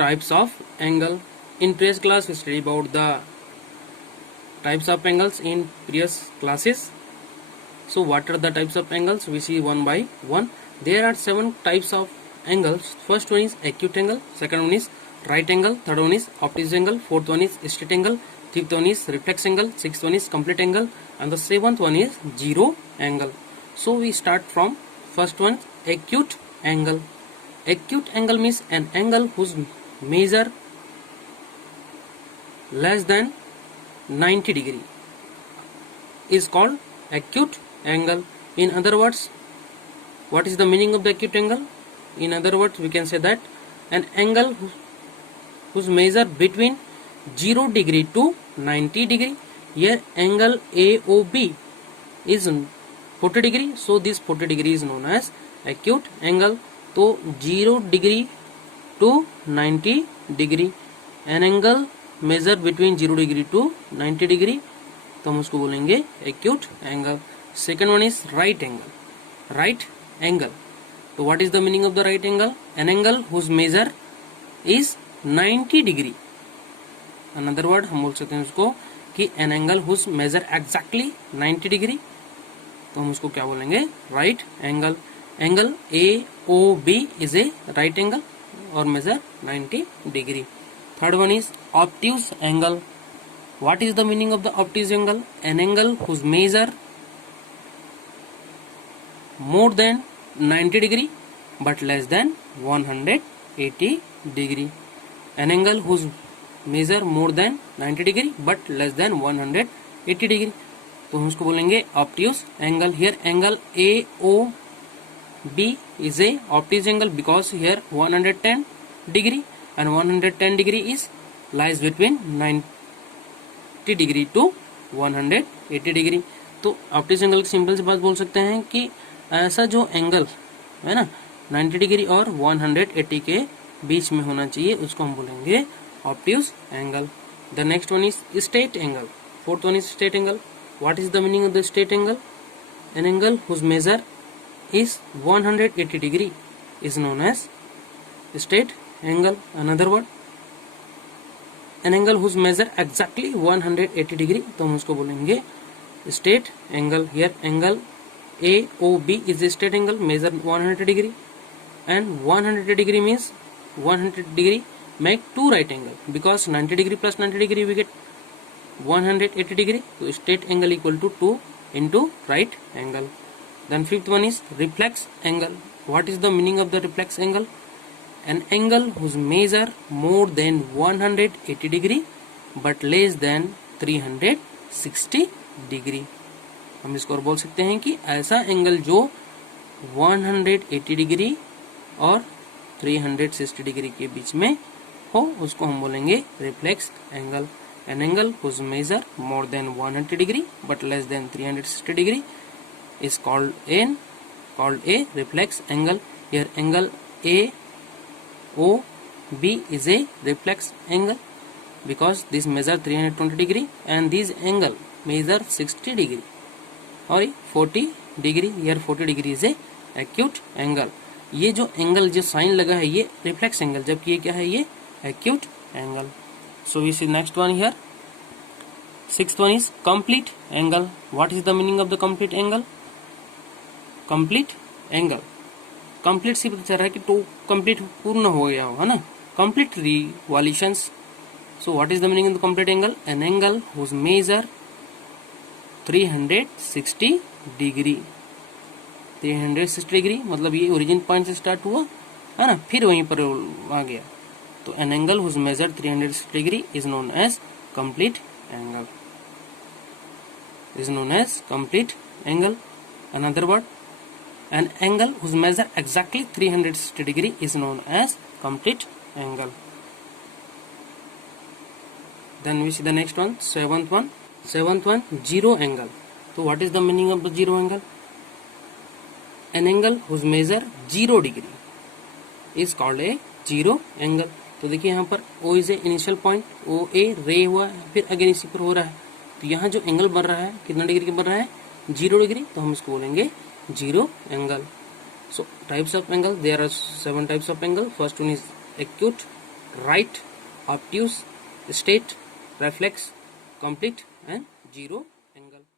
types of angle. In previous class we studied about the types of angles in previous classes. So what are the types of angles? We see one by one. There are 7 types of angles. First one is acute angle, second one is right angle, third one is obtuse angle, fourth one is straight angle, fifth one is reflex angle, sixth one is complete angle, and the seventh one is zero angle. So we start from first one, acute angle. Acute angle means an angle whose measure less than 90 degree is called acute angle. In other words, what is the meaning of the acute angle? In other words, we can say that an angle whose measure between 0 degree to 90 degree. Here angle AOB is 40 degree, so this 40 degree is known as acute angle. तो 0 degree to 90 degree, an angle measure between 0 degree to 90 degree, तो हम उसको बोलेंगे acute angle. Second one is right angle. Right angle, तो what is the meaning of the right angle? An angle whose measure is 90 degree. Another word हम बोल सकते हैं उसको कि an angle whose measure exactly 90 degree, तो हम उसको क्या बोलेंगे? Right angle. Angle AOB is a right angle or measure 90 degree. Third one is obtuse angle. What is the meaning of the obtuse angle? An angle whose measure more than 90 degree but less than 180 degree. An angle whose measure more than 90 degree but less than 180 degree, तो हम उसको बोलेंगे obtuse angle. Here angle AOB is a obtuse angle because here 110 degree and 110 degree is lies between 90 degree to 180 degree. तो obtuse angle की simple सी बात बोल सकते हैं कि ऐसा जो एंगल है ना 90 डिग्री और 180 के बीच में होना चाहिए, उसको हम बोलेंगे obtuse angle. The next one is straight angle. Fourth one is straight angle. What is the meaning of the straight angle? An angle whose measure is 180 degree is known as straight angle. Another word, an angle whose measure exactly 180 degree, तो हम उसको बोलेंगे straight angle. Here angle AOB is a straight angle, measure 180 degree, and 180 degree means 100 degree make 2 right angle because 90 degree plus 90 degree we get 180 degree, so straight angle equal to 2 into right angle. Then fifth one is reflex angle. What is the meaning of the reflex angle? An angle whose measure more than 180 degree but less than 360 degree. हम इसको और बोल सकते हैं कि ऐसा angle जो 180 degree और 360 डिग्री के बीच में हो, उसको हम बोलेंगे reflex angle. An angle whose measure more than 180 degree but less than 360 degree is called a reflex angle. Here angle AOB is a reflex angle because this measure 320 degree and this angle measure 60 degree और 40 degree. Here 40 degree is a acute angle. ये जो angle जो sign लगा है ये reflex angle, जबकि ये क्या है? ये acute angle. So we see next one here. Sixth one is complete angle. What is the meaning of the complete angle? Complete angle, complete से पता चल रहा है कि तो कंप्लीट पूर्ण हो गया हो, है ना? Complete revolutions. So what is the meaning of the complete angle? An angle whose measure 360 degree. 360 degree मतलब ये ओरिजिन पॉइंट से स्टार्ट हुआ है ना, फिर वहीं पर आ गया, तो an angle whose measure 360 degree is known as complete angle. Is known as complete angle. Another word, an angle whose measure exactly 360 degree is known as complete angle. Then we see the next one, seventh one, zero angle. So what is the meaning of the zero angle? An angle whose measure 0 degree is called a zero angle. तो देखिए यहाँ पर O is a initial point, O A रे हुआ है, फिर again इसी पर हो रहा है, तो यहाँ जो एंगल बन रहा है कितना डिग्री का बन रहा है? 0 डिग्री, तो हम इसको बोलेंगे zero angle. So types of angle, there are 7 types of angle. First one is acute, right, obtuse, straight, reflex, complete and zero angle.